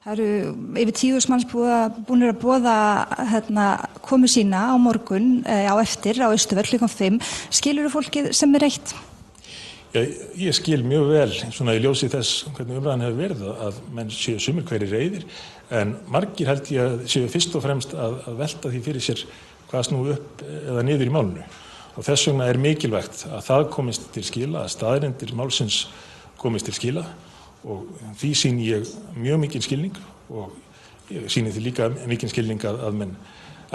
Það eru yfir 10.000 manns búnir að boða komu sína á morgun á eftir á Austurvöll klukkan 5. Skilurðu fólkið sem reitt? Já, ég skil mjög vel svona í ljósi þess hvernig umræðan hefur verið að menn séu sumir hverjir reiðir, en margir held ég að séu fyrst og fremst að velta því fyrir sér hvað snúi upp eða niður í málinu. Og þess vegna er mikilvægt að það komist til skila, að staðreyndir málsins komist til skila, og því sýni ég mjög mikinn skilning og ég sýni því líka mikinn skilning að menn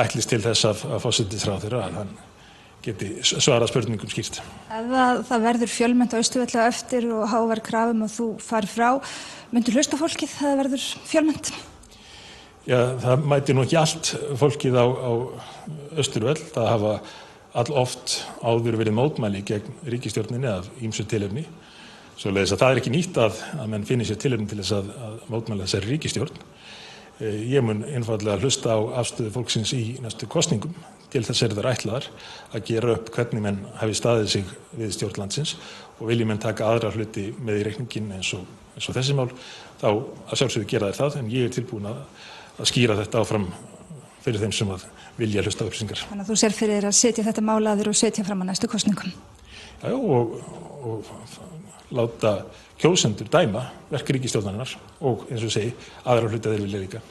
ætlist til þess að forsætisráðherra að hann geti svarað spurningum skýrt. Ef það verður fjölmennt á Austurvelli á eftir og hávær krafum og þú farir frá, myndu hlusta fólkið þegar það verður fjölmennt? Já, það mæti nú ekki allt fólkið á Austurvöll. Það hafa alloft áður verið mótmæli gegn ríkisstjórninni af ýmsu tilefni. Svoleiðis að það er ekki nýtt að menn finni sér tilefni til þess að mótmæla þessari ríkisstjórn. Ég mun einfaldlega hlusta á afstöðu fólksins í næstu kosningum. Til þess er það ætlaðar að gera upp hvernig menn hafi staðið sig við stjórn landsins, og vilji menn taka aðra hluti með í reikninginn eins og þessi mál, þá að sjálfsögðu gera þær það, en ég er tilbúin að skýra þetta áfram fyrir þeim sem að vilja hlusta á upplýsingar. Þannig að þú sér fyrir þér að setja þetta mál að þér og setja fram á næstu kosningum? Já, og láta kjósendur dæma verk ríkisstjórnarinnar og eins og segi aðra hluti að þeir vilja líka.